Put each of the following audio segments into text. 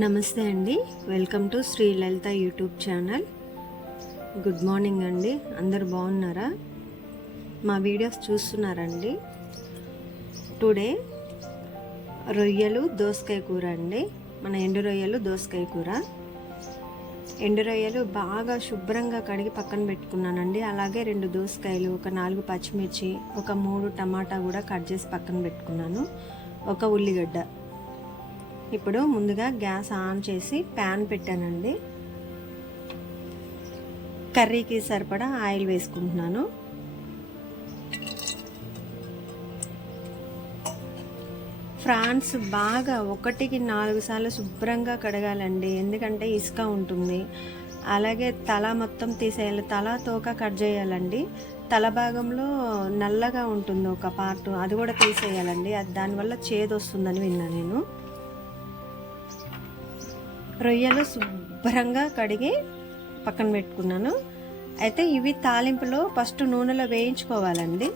నమస్తే అండి, welcome to Shri Lalitha YouTube channel. Good morning అండి, అందరు బాగున్నారా? మా వీడియోస్ చూస్తున్నారండి. టుడే రొయ్యలు దోసకాయ కూర అండి. మన ఎండు రొయ్యలు దోసకాయ కూర. ఎండు రొయ్యలు బాగా శుభ్రంగా కడిగి పక్కన పెట్టుకున్నానండి. అలాగే 2 దోసకాయలు, ఒక 4 పచ్చిమిర్చి, ఒక 3 టమాటా కూడా కట్ చేసి పక్కన పెట్టుకున్నాను, ఒక ఉల్లిగడ్డ. ఇప్పుడు ముందుగా గ్యాస్ ఆన్ చేసి ప్యాన్ పెట్టానండి. కర్రీకి సరిపడా ఆయిల్ వేసుకుంటున్నాను. ఫ్రాన్స్ బాగా 1కి 4 సార్లు శుభ్రంగా కడగాలండి, ఎందుకంటే ఇసుక ఉంటుంది. అలాగే తల మొత్తం తీసేయాలి, తల తోక కట్ చేయాలండి. తల భాగంలో నల్లగా ఉంటుంది ఒక పార్ట్, అది కూడా తీసేయాలండి. అది దానివల్ల చేదు వస్తుందని విన్నాను నేను. రొయ్యలు శుభ్రంగా కడిగి పక్కన పెట్టుకున్నాను. అయితే ఇవి తాలింపులో ఫస్ట్ నూనెలో వేయించుకోవాలండి.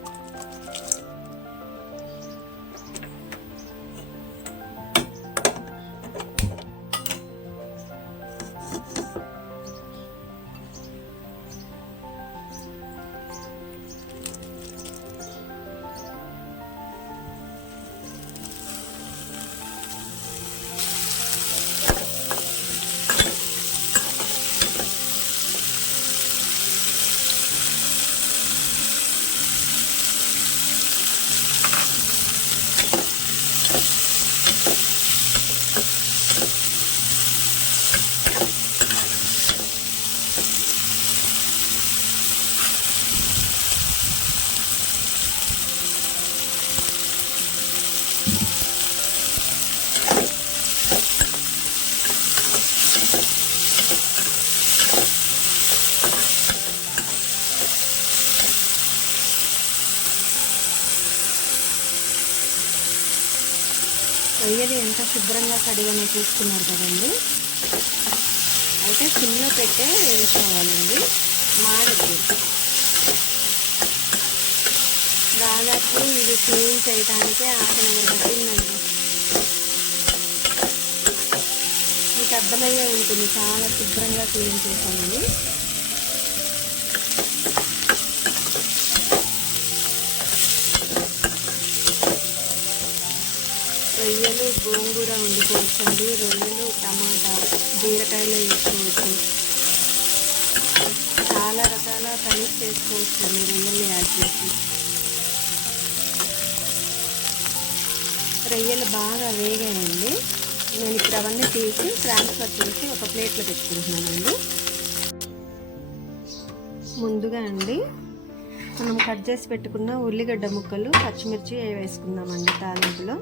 రొయ్యలు ఎంత శుభ్రంగా కడిగానే చూసుకున్నారు కదండి. అయితే సిమ్లో పెట్టే వేసుకోవాలండి, మాడద్దు. దాదాపు ఇది క్లీన్ చేయడానికి ½ గంట పట్టిందండి. మీకు అర్థమయ్యే ఉంటుంది, చాలా శుభ్రంగా క్లీన్ చేసామండి. రొయ్యలు గోంగూర వండుకోవచ్చండి, రొయ్యలు టమాటా బీరకాయలు వేసుకోవచ్చు, చాలా రకాల కర్రీస్ చేసుకోవచ్చండి రొయ్యలు యాడ్ చేసి. రొయ్యలు బాగా వేగాయండి. నేను ఇప్పుడు అవన్నీ తీసి ట్రాన్స్ఫర్ చేసి ఒక ప్లేట్లో పెట్టుకుంటున్నానండి. ముందుగా అండి మనం కట్ చేసి పెట్టుకున్న ఉల్లిగడ్డ ముక్కలు, పచ్చిమిర్చి వేసుకుందామండి తాలింపులో.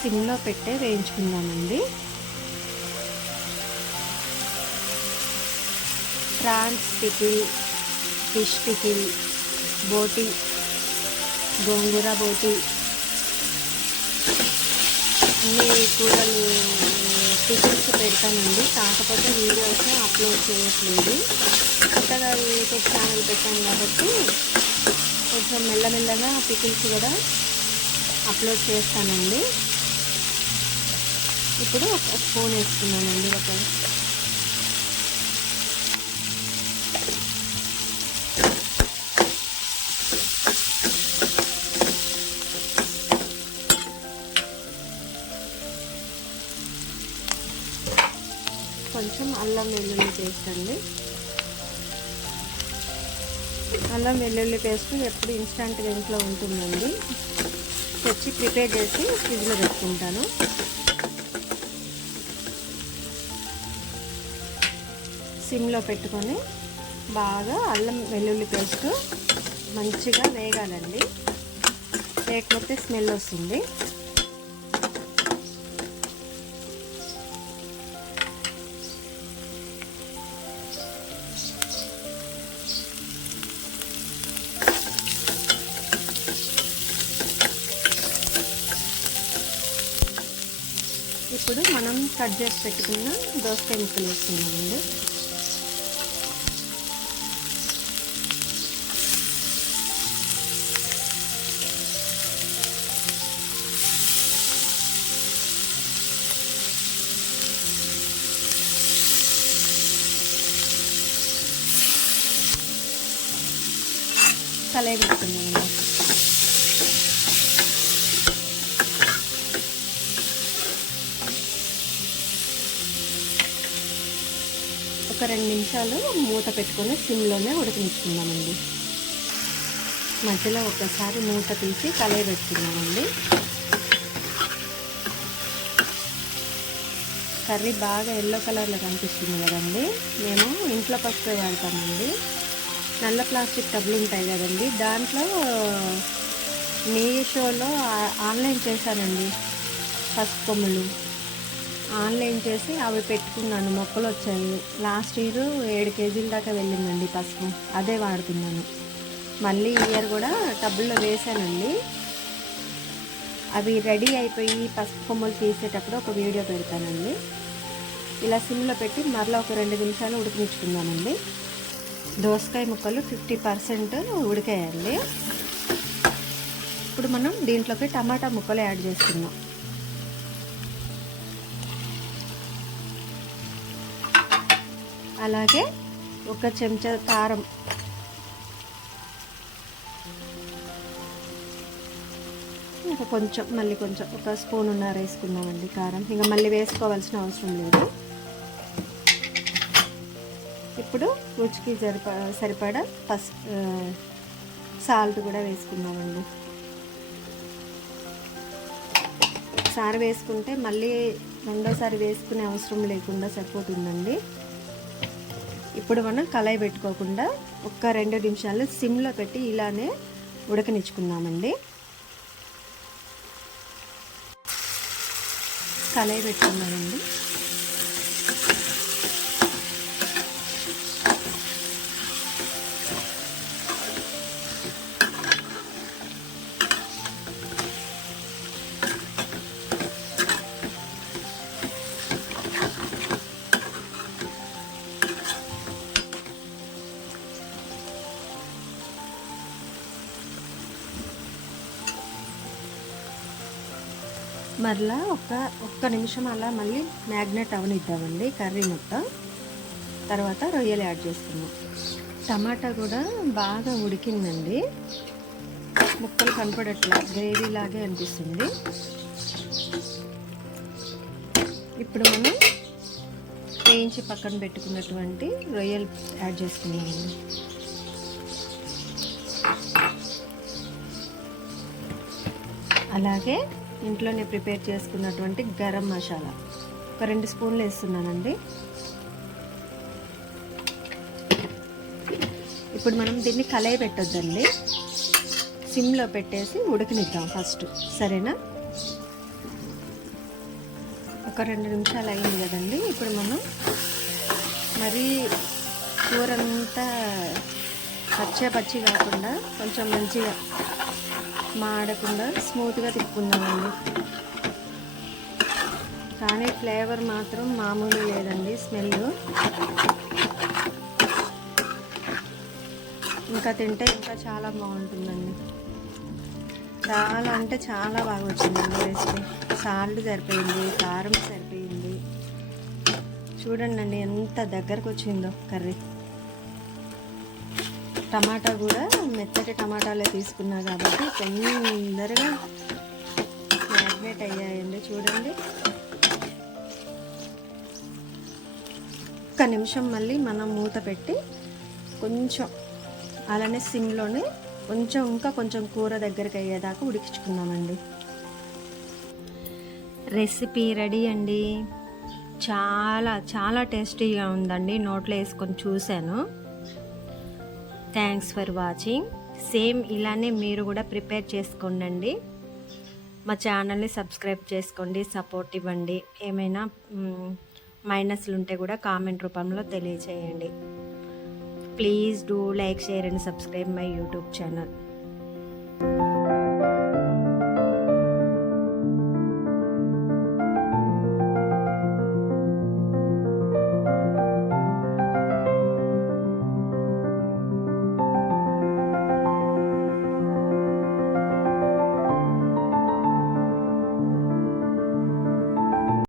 సిమ్లో పెట్టే వేయించుకుందామండి. ప్రాన్స్ పికిల్, ఫిష్ పికిల్, బోటి, గోంగూర బోటి, అన్ని కూరలు పికిల్స్ పెడతానండి. కాకపోతే వీడియోస్ అప్లోడ్ చేయట్లేదు, కొత్తగా యూట్యూబ్ ఛానల్ పెట్టాను కాబట్టి కొంచెం మెల్లమెల్లగా పికిల్స్ కూడా అప్లోడ్ చేస్తానండి. ఇప్పుడు ఒక స్పూన్ వేసుకున్నానండి. కొంచెం అల్లం వెల్లుల్లి పేస్ట్ అండి. అల్లం వెల్లుల్లి పేస్ట్ ఎప్పుడు ఇన్స్టంట్గా ఇంట్లో ఉంటుందండి, తెచ్చి ప్రిపేర్ చేసి ఫ్రిడ్జ్లో పెట్టుకుంటాను. సిమ్లో పెట్టుకొని బాగా అల్లం వెల్లుల్లి పేస్ట్ మంచిగా వేగాలండి, లేకపోతే స్మెల్ వస్తుంది. ఇప్పుడు మనం కట్ చేసి పెట్టుకున్న దోసకాయ ముక్కలు వేస్తున్నామండి. కలయబెట్టుకున్నామండి. ఒక 2 నిమిషాలు మూత పెట్టుకొని సిమ్లోనే ఉడికించుకుందామండి. మధ్యలో ఒకసారి మూత తీసి కలయబెట్టుకున్నామండి. కర్రీ బాగా ఎల్లో కలర్లో కనిపిస్తుంది కదండి. మేము ఇంట్లో పసుపు వాడతామండి. నల్ల ప్లాస్టిక్ టబ్లు ఉంటాయి కదండి, దాంట్లో మీషోలో ఆన్లైన్ చేశానండి. పసుపు కొమ్ములు ఆన్లైన్ చేసి అవి పెట్టుకున్నాను, మొక్కలు వచ్చాయి. లాస్ట్ ఇయర్ 7 కేజీల దాకా వెళ్ళిందండి పసుపు. అదే వాడుతున్నాను. మళ్ళీ ఈ ఇయర్ కూడా టబ్బుల్లో వేసానండి. అవి రెడీ అయిపోయి పసుపు కొమ్మలు తీసేటప్పుడు ఒక వీడియో పెడతానండి. ఇలా సిమ్లో పెట్టి మరలా ఒక 2 నిమిషాలు ఉడికించుకుందామండి. దోసకాయ ముక్కలు 50% ఉడికాయండి. ఇప్పుడు మనం దీంట్లోకి టమాటా ముక్కలు యాడ్ చేసుకుందాం. అలాగే ఒక చెంచా కారం, ఇంకా కొంచెం మళ్ళీ కొంచెం ఒక స్పూనున్నర వేసుకుందామండి కారం. ఇంకా మళ్ళీ వేసుకోవాల్సిన అవసరం లేదు. ఇప్పుడు రుచికి సరిపడా సాల్ట్ కూడా వేసుకుందామండి. ఒకసారి వేసుకుంటే మళ్ళీ రెండోసారి వేసుకునే అవసరం లేకుండా సరిపోతుందండి. ఇప్పుడు మనం కళాయి పెట్టుకోకుండా ఒక 2 నిమిషాలు సిమ్లో పెట్టి ఇలానే ఉడకనిచ్చుకుందామండి. కళాయి పెట్టుకున్నామండి. మరలా ఒక్క నిమిషం అలా మళ్ళీ మ్యాగ్నెట్ అవనిద్దామండి కర్రీ మొత్తం. తర్వాత రొయ్యలు యాడ్ చేసుకుందాం. టమాటా కూడా బాగా ఉడికిందండి. ముక్కలు కనపడట్లా, గ్రేవీ లాగే అనిపిస్తుంది. ఇప్పుడు మనం వేయించి పక్కన పెట్టుకున్నటువంటి రొయ్యలు యాడ్ చేసుకుందామండి. అలాగే ఇంట్లోనే ప్రిపేర్ చేసుకున్నటువంటి గరం మసాలా ఒక 2 స్పూన్లు వేస్తున్నానండి. ఇప్పుడు మనం దీన్ని కలయి పెట్టొద్దండి, సిమ్లో పెట్టేసి ఉడకనిద్దాం ఫస్ట్, సరేనా? ఒక 2 నిమిషాలు అయింది కదండి. ఇప్పుడు మనం మరీ కూరంతా పచ్చి కాకుండా కొంచెం మంచిగా మాడకుండా స్మూత్గా తిప్పుకుందామండి. కానీ ఫ్లేవర్ మాత్రం మామూలు లేదండి, స్మెల్ ఇంకా తింటే ఇంకా చాలా బాగుంటుందండి. చాలా అంటే చాలా బాగా వచ్చిందండి రెసిపీ. సాల్ట్ సరిపోయింది, కారం సరిపోయింది. చూడండి అండి ఎంత దగ్గరకు వచ్చిందో కర్రీ. టమాటా కూడా మెత్తటి టమాటాలే తీసుకున్నా కాబట్టి తొందరగా మ్యాగ్నేట్ అయ్యాయండి. చూడండి, ఒక్క నిమిషం మళ్ళీ మనం మూత పెట్టి కొంచెం అలానే సిమ్లోనే ఇంకా కొంచెం కూర దగ్గరికి అయ్యేదాకా ఉడికించుకుందామండి. రెసిపీ రెడీ అండి. చాలా చాలా టేస్టీగా ఉందండి. నోట్లో వేసుకొని చూశాను. Thanks for watching. సేమ్ ఇలానే మీరు కూడా ప్రిపేర్ చేసుకోండి. మా ఛానల్ని సబ్స్క్రైబ్ చేసుకోండి, సపోర్ట్ ఇవ్వండి. ఏమైనా మైనస్లు ఉంటే కూడా కామెంట్ రూపంలో తెలియచేయండి. Please do like, share and subscribe my YouTube channel.